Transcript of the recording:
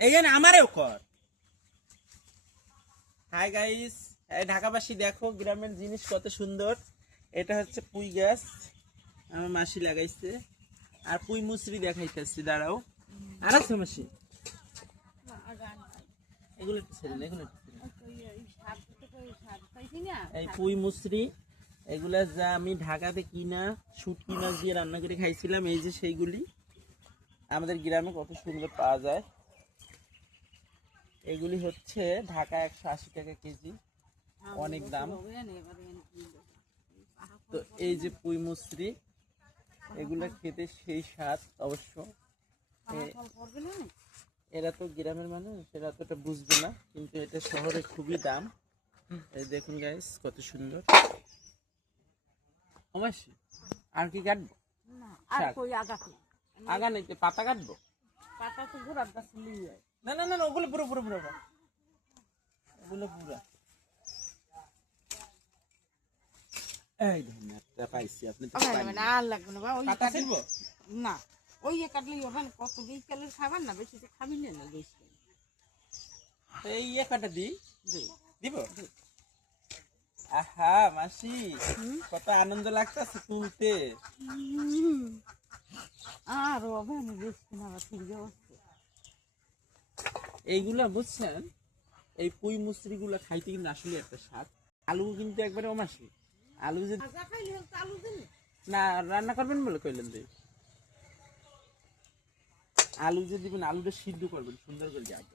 এইখানে আমারও কর। হাই গাইস, এই ঢাকাবাসী দেখো গ্রামের জিনিস কত সুন্দর। এটা হচ্ছে পুঁই গাছ, আমার মাসি লাগাইছে। আর পুঁই মুসরি দেখাইতেছি, দাঁড়াও। আর আছে মাসি, এগুলো একটু ছেড়ে না, এগুলো একটু ছেড়ে না। এই পুঁই মুসরি, এগুলা যা আমি ঢাকাতে কিনা শুটকি মাছ দিয়ে রান্না করে খাইছিলাম, এই যে সেইগুলি আমাদের গ্রামে কত সুন্দর পাওয়া যায়। এগুলি হচ্ছে ঢাকা 180 টাকা কেজি, অনেক দাম। তো এই যে পুঁই মুসরি, এগুলা খেতে সেই স্বাদ অবশ্য। এরা তো গ্রামের মানুষ, এরা তো এটা বুঝবে না, কিন্তু এটা শহরে খুবই দাম। এই দেখুন গাইস কত সুন্দর। অবশ্যই আর কি কাটবো? আগা নেই, পাতা কাটবো। না না না, ওগুলো পুরো পুরো পুরো, ওগুলো পুরো। এই দেখুন একটা পাইছি, আপনি তো পাতা ছিলবো না, ওই কাটলেই হবে না। কত বিকালের খাবার না, বেশি তো খাবি না বেশি। এই কাটা দি দিব। আহা মাসি, কত আনন্দ লাগতেছে তুলতে। আর হবে আমি বেশি না, ঠিক আছে। এইগুলা বুঝছেন, এই পুঁই মুসরি গুলা খাইতে কিন্তু আসলে একটা স্বাদ। আলু কিন্তু একবারে অমাসি, আলু যে না রান্না করবেন বলে কইলেন যে আলু যে দিবেন, আলুটা সিদ্ধ করবেন সুন্দর করে।